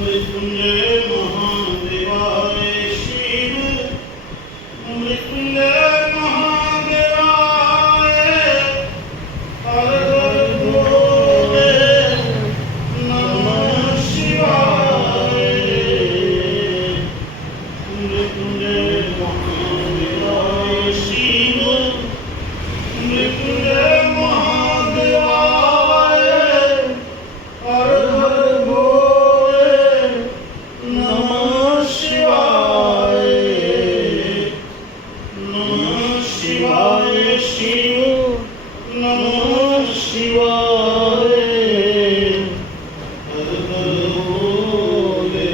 मृत्युंजय महादेवाय शिव मृत्युंजय महादेवाय हर हर भोले नमः शिवाय मृत्युंजय महादेवाय शिव मृत्युंजय महादेवाय हर हर भोले नमः शिवाय शिव नमः शिवाय हर हर भोले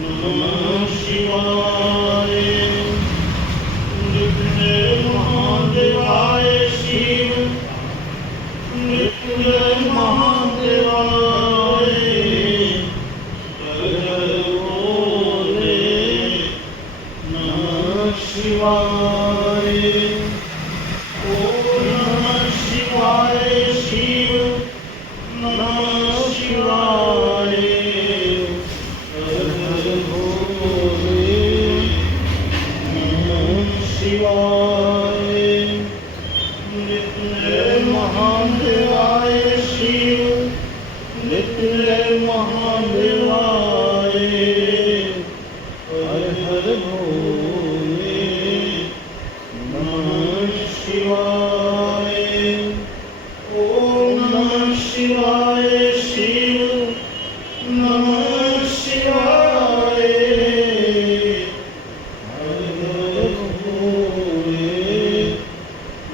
नमः शिवाय मृत्युंजय महादेवाय शिव मृत्युंजय महादेवाय हर हर भोले नमः शिवाय ओम नमः शिवाय शिव नमः शिवाय हर हर भोले नमः शिवाय मृत्युंजय महादेवाय शिव मृत्युंजय महादेवाय हर हर भोले नमः शिवाय ओम नमः शिवाय शिव नमः शिवाय हर हर भोले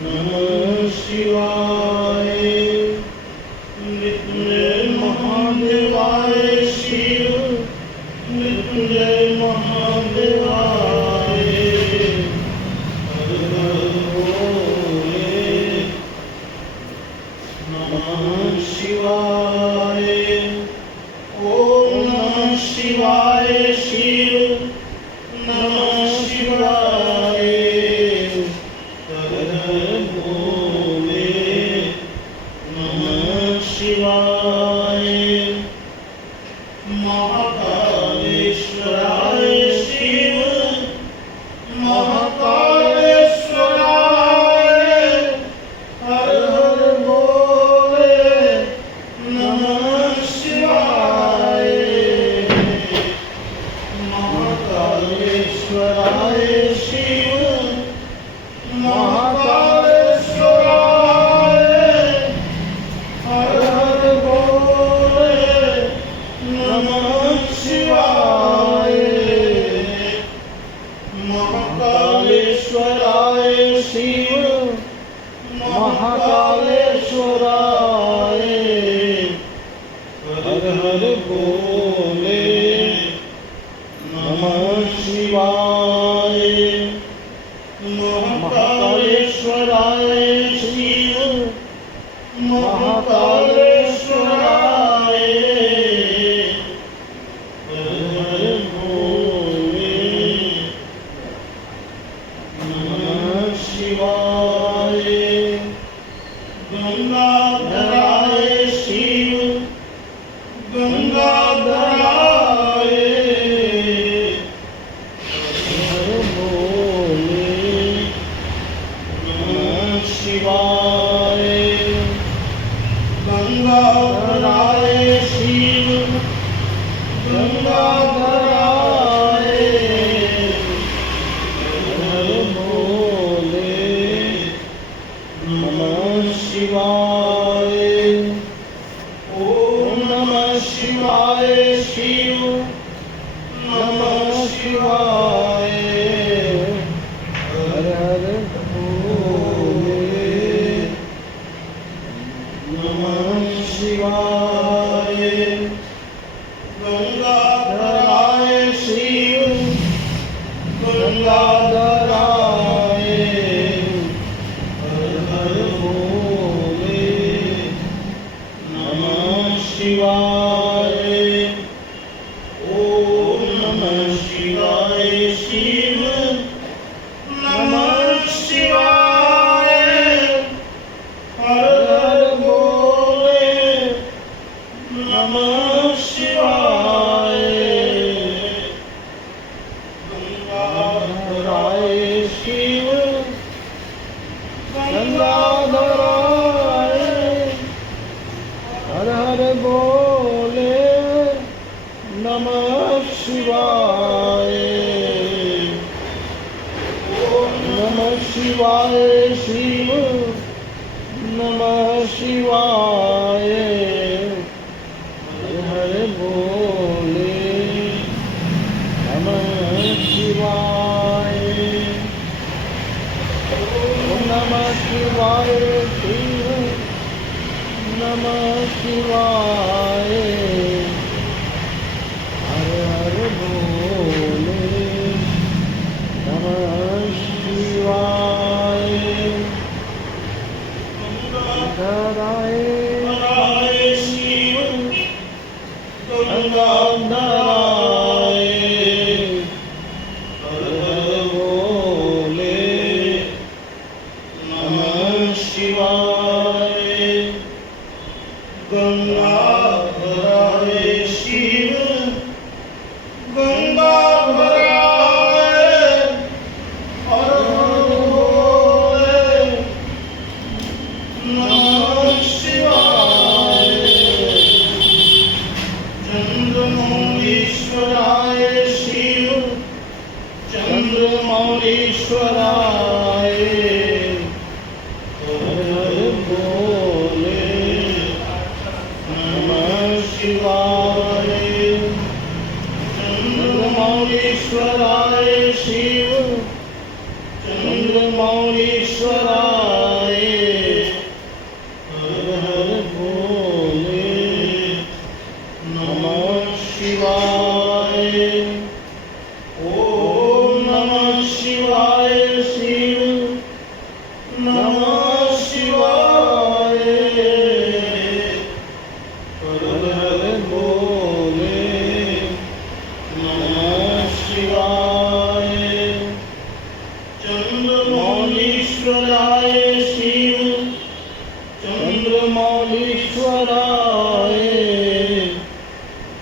नमः शिवाय मृत्युंजय महादेवाय शिव मृत्युंजय महादेवाय हर हर भोले नमः शिवाय ओम नमः शिवाय शिव नमः शिवाय हर हर भोले नमः शिवाय महाकालेश्वराय शिव महाकालेश्वराय हर हर भोले नमः शिवाय महाकालेश्वराय शिव महाकालेश्वराय हर हर भोले नमः शिवाय महाकालेश्वराय शिव महाकालेश्वराय हर हर भोले नमः शिवाय महाकालेश्वराय शिव महाकालेश्वराय हर हर भोले नमः शिवाय गंगाधराय शिव गंगाधराय हर भोले नमः शिवाय गंगाधराय शिव गंगाधराय हर भोले नमः शिवाय ओम नमः शिवाय शिव नमः शिवाय हर हर भोले नमः शिवाय गंगाधराय शिव गंगाधराय हर हर भोले नमः शिवाय ओम नमः शिवाय शिव नमः शिवाय हर हर भोले नमः शिवाय। नमः शिवाय ओम नमः शिवाय शिव नमः शिवाय हर हर भोले नमः शिवाय ओम नमः शिवाय शिव नमः शिवाय हर हर भोले नमः शिवाय धराय शिव गंगाधराय हर हर भोले नमः शिवाय गंगाधराय शिव गंगाधराय हर हर भोले नमः शिवाय चंद्रमौलीश्वराय शिव चंद्रमौलीश्वराय हर हर भोले नमः शिवाय चंद्रमौलीश्वराय शिव चंद्रमौलीश्वराय हर हर भोले नमः शिवाय ओम नमः शिवाय शिव नमः शिवाय हर हर भोले नमः शिवाय चंद्रमौलीश्वराय शिव चंद्रमौलीश्वराय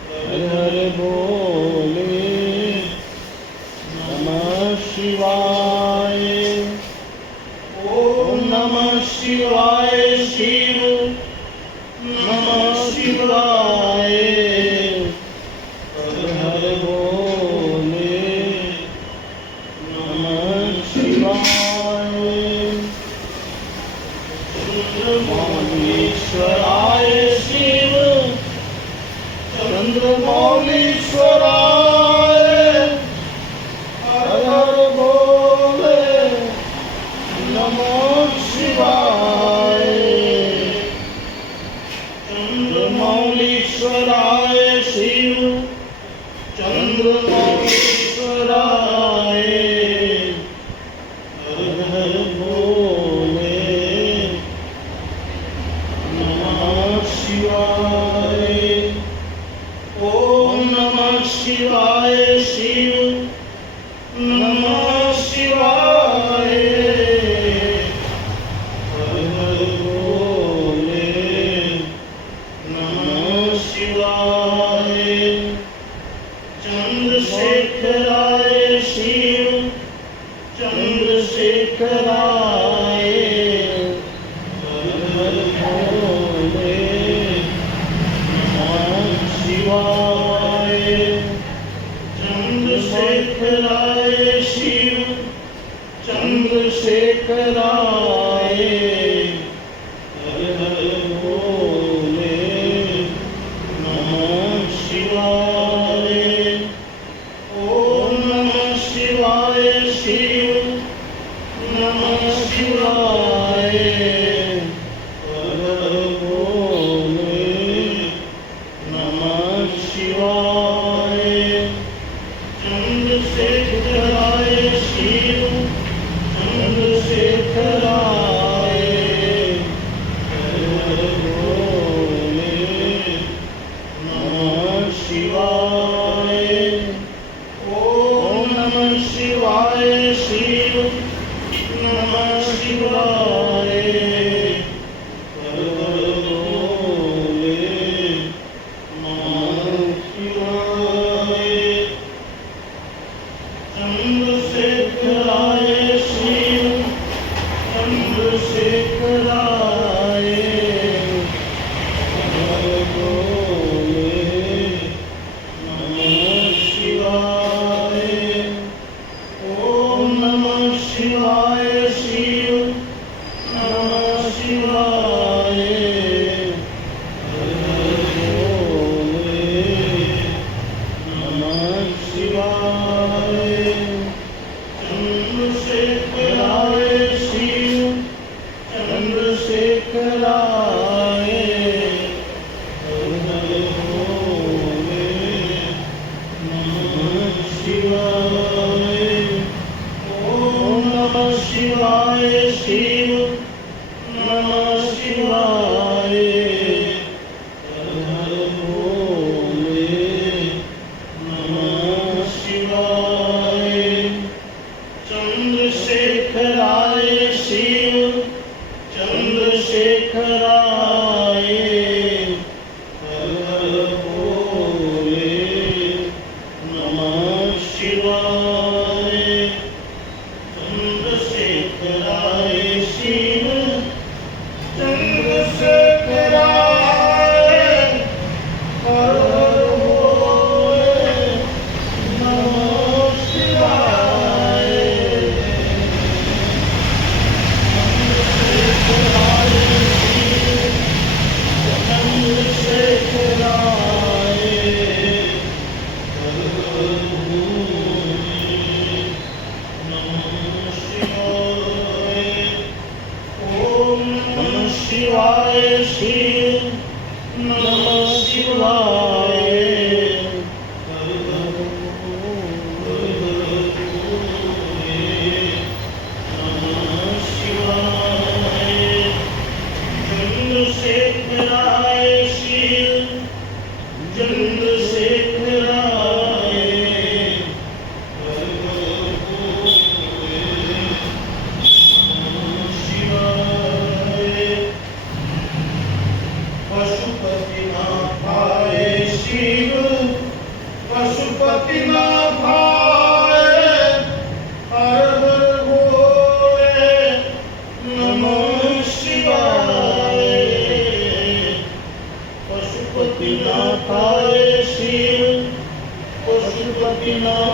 हर हर भोले नमः शिवाय ओम नमः शिवाय शिव नमः शिवाय हर हर भोले नमः शिवाय चंद्रमौलीश्वराय शिव चंद्रमौलीश्वराय हर हर भोले नमः शिवाय चंद्रमौलीश्वराय शिव चंद्रमौलीश्वराय हर हर भोले नमः शिवाय ओम नमः शिवाय शिव नमः शिवाय हर हर भोले नमः शिवाय चंद्रशेखराय शिव चंद्रशेखराय हर हर भोले नमः शिवाय चंद्रशेखराय शिव चंद्रशेखराय हर हर भोले नमः शिवाय ओम नमः शिवाय शिव नमः शिवाय हर हर भोले नमः शिवाय चंद्रशेखराय शिव चंद्रशेखराय हर हर भोले नमः शिवाय ओम नमः शिवाय शिव नमः शिवाय हर हर भोले नमः शिवाय चंद्रशेखराय शिव Shiva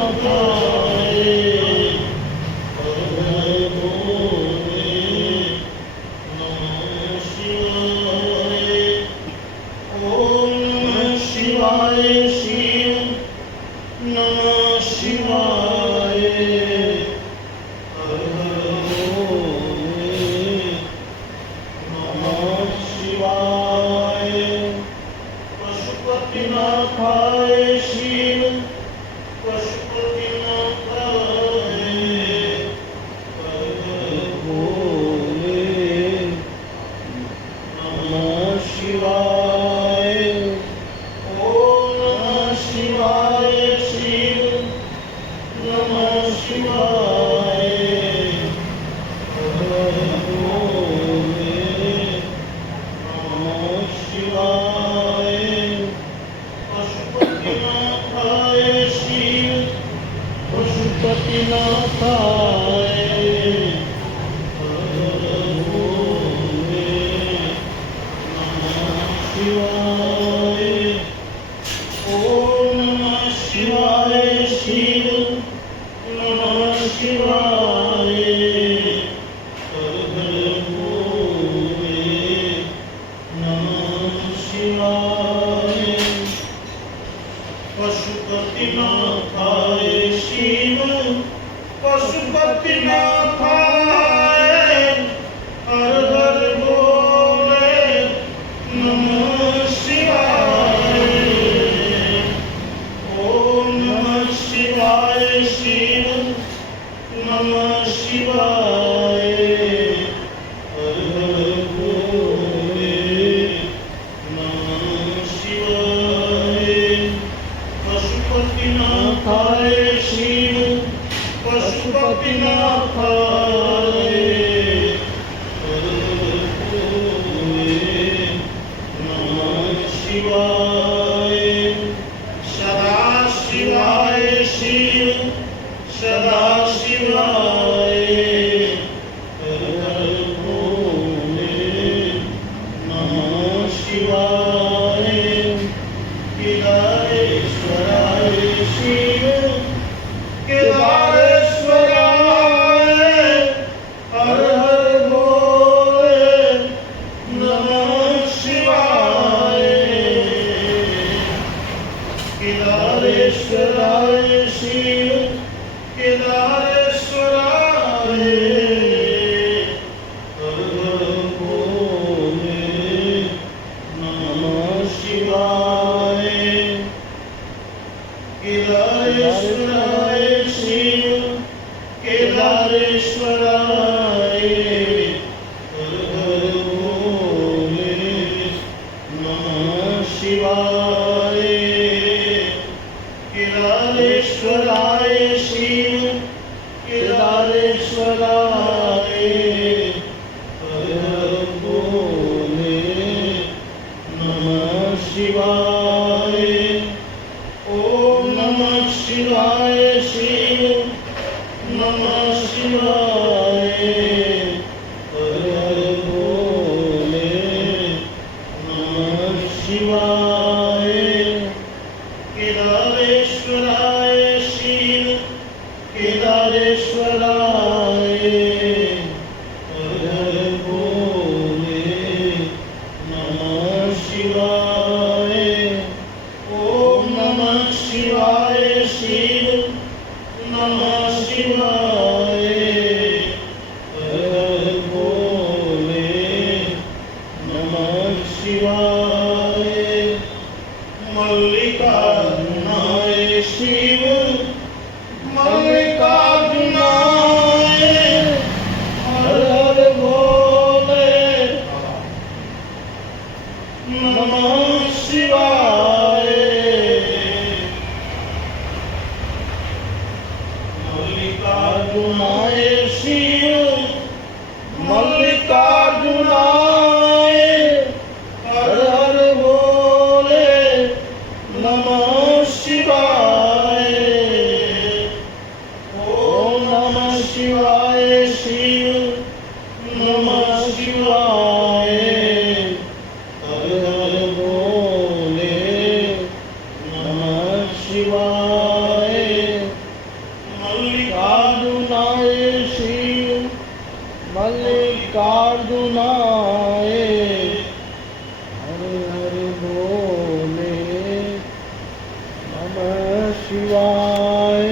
नमः शिवाय।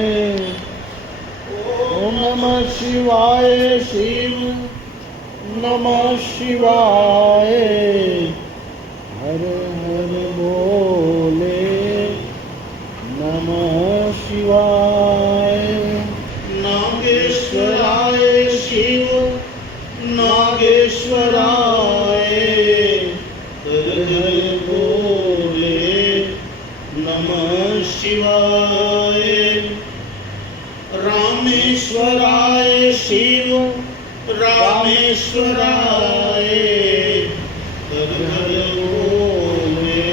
ओम नमः शिवाय शिव नमः शिवाय। हर हर बोले नमः शिवाय। नागेश्वराय शिव नागेश्वराय। हर हर बोले नमः शिवाय। रामेश्वराय शिव रामेश्वराय। हर हर बोले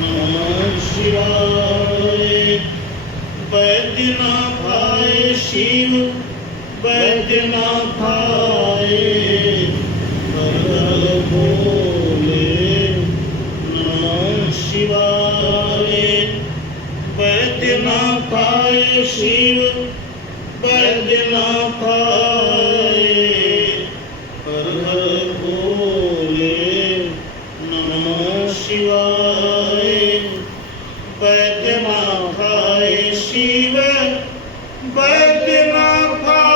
नमः शिवाय। वैद्यनाथाय शिव वैद्यनाथाय। हर हर बोले नमः शिवाय। वैद्यनाथाय शिव वैद्यनाथाय। हर हर बोले नमः शिवाय। वैद्यनाथाय शिव वैद्यनाथाय।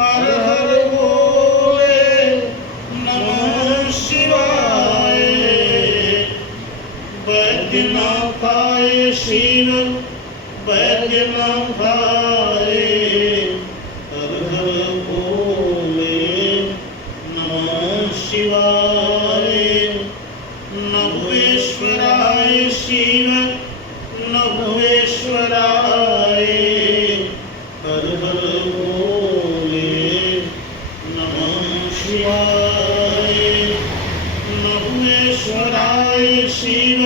हर हर बोले नमः शिवाय। वैद्यनाथाय शिव वैद्यनाथाय। हर हर बोले नमः शिवाय। नभुवेश्वराय शिव नभुवेश्वराय। हर हर बोले नमः शिवाय। नभुवेश्वराय शिव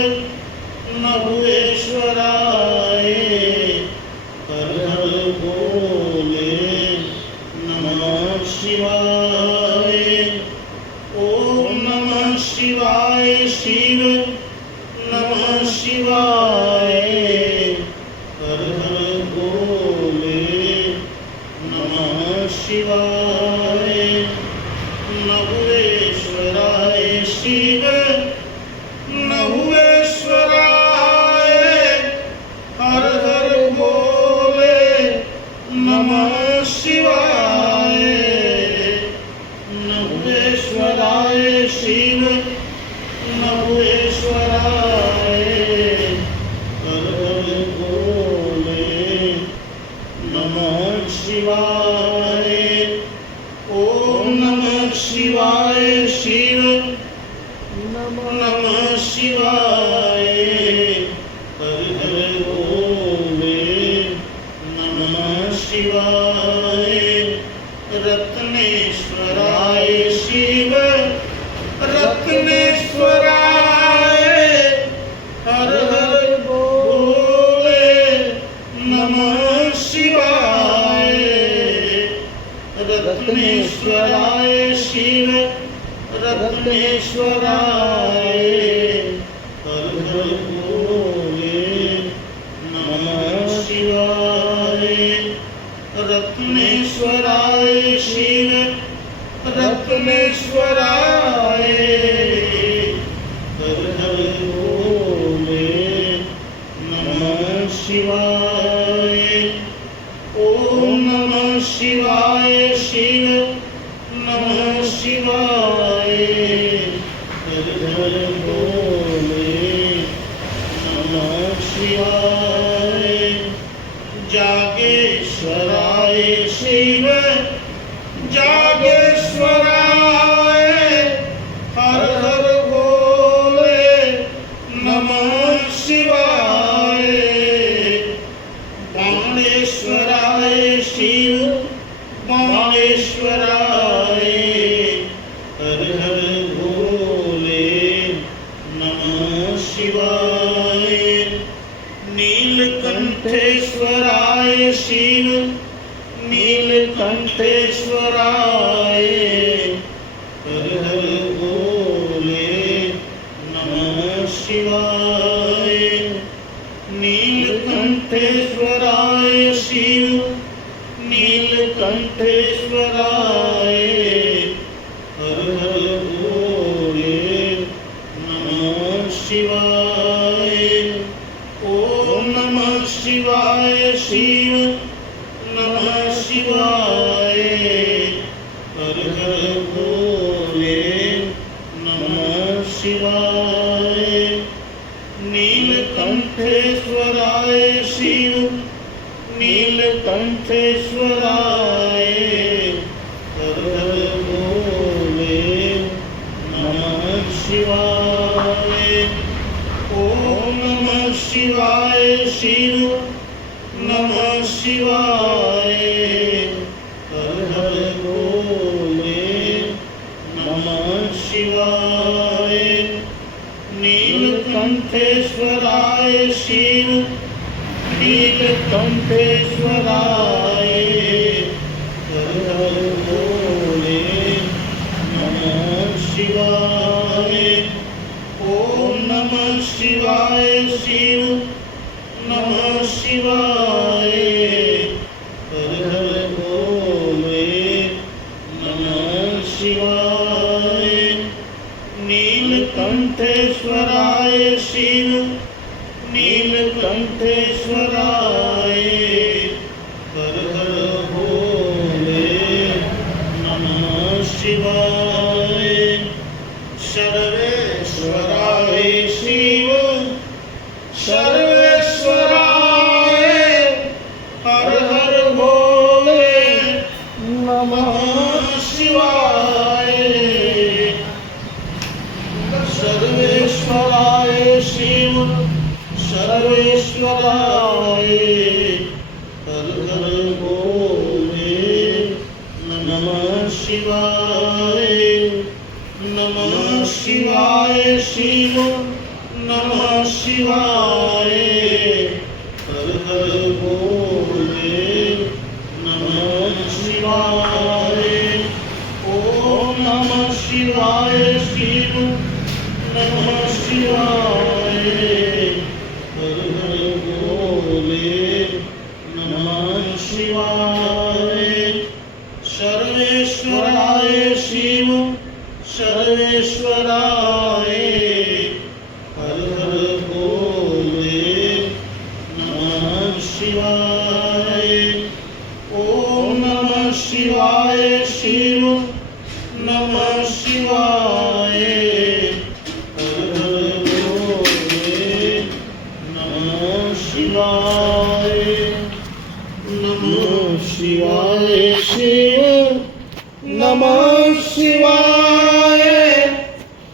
नभुवेश्वराय। हर हर बोले नमः शिवाय। ओम नमः शिवाय शिव नमः शिवाय। हर हर बोले नमः शिवाय। नभुवेश्वराय शिव नभुवेश्वराय। हर हर बोले नमः शिवाय। नभुवेश्वराय शिव नभुवेश्वराय। हर हर बोले नमः शिवाय। ओम नमः शिवाय शिव नमः शिवाय। हर हर बोले नमः शिवाय। रत्नेश्वराय शिव रत्नेश्वराय। हर हर बोले नमः शिवाय। रत्नेश्वराय शिव रत्नेश्वराय। हर हर बोले नमः शिवाय। रत्नेश्वराय शिव रत्नेश्वराय। हर हर बोले नमः शिवाय। ओम नमः शिवाय शिव नमः शिवाय। हर हर बोले नमः शिवाय। जागेश्वराय शिव जागेश्वराय। हर हर बोले नमः शिवाय। बाणेश्वराय शिव बाणेश्वराय। हर हर बोले नमः शिवाय। नीलकंठेश्वराय शिव नीलकंठेश्वराय। हर हर बोले नमः शिवाय। नीलकंठेश्वराय शिव नीलकंठेश्वराय। हर हर बोले नमः शिवाय। शिवाय शिव नमः शिवाय हर हर भोले नमः शिवाय नीलकंठेश्वराय शिव नीलकंठेश्वराय हर हर भोले नमः शिवाय ओम नमः शिवाय शिव नमः शिवाय हर हर भोले नमः शिवाय नीलकंठेश्वराय शिव नीलकंठेश्वराय हर हर भोले नमः शिवाय ओम नमः शिवाय शिव नमः शिवाय हर हर भोले नमः शिवाय नीलकंठेश्वराय शिव नीलकंठेश्वराय हर हर भोले नमः शिवाय सर्वेश्वराय शिव सर्वेश्वराय हर हर भोले नमः शिवाय सर्वेश्वराय शिव सर्वेश्वराय हर हर भोले नमः शिवाय नमः शिवाय शिव नमः शिवाय हर हर भोले नमः शिवाय ओम नमः शिवाय शिव नमः शिवाय हर हर भोले नमः शिवाय सर्वेश्वराय शिव सर्वेश्वराय हर हर भोले नमः शिवाय ओम नमः शिवाय शिव नमः शिवाय हर हर भोले नमः शिवाय नमः शिवाय शिव नमः शिवाय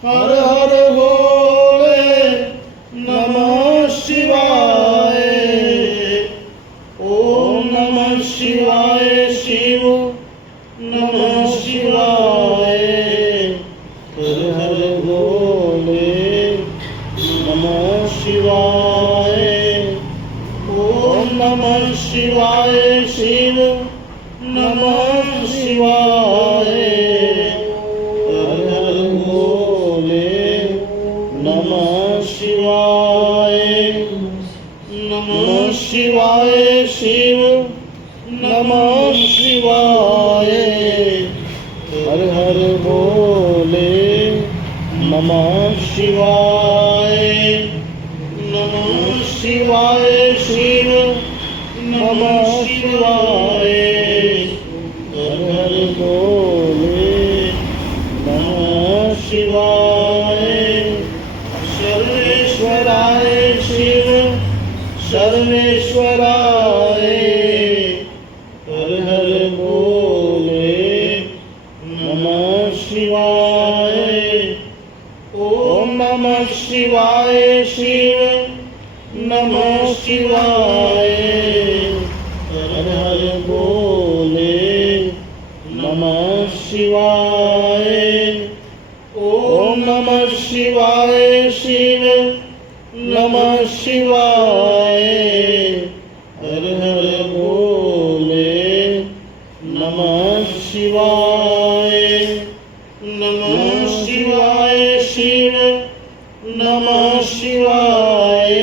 हर हर भोले नमः शिवाय ओम नमः शिवाय शिव नमः शिवाय हर हर भोले नमः शिवाय ओम नमः शिवाय शिव नमः शिवाय हर हर भोले नमः शिवाय नमः शिवाय शिव नमः शिवाय हर हर भोले नमः शिवाय नमः शिवाय शिव नमः शिवाय हर हर भोले नमः शिवाय सर्वेश्वराय शिव सर्वेश्वराय हर हर भोले नमः शिवाय ओम नमः शिवाय शिव नमः शिवाय हर हर भोले नमः शिवाय ओम नमः शिवाय शिव नमः शिवाय हर हर भोले नमः शिवाय नमः शिवाय शिव नमः शिवाय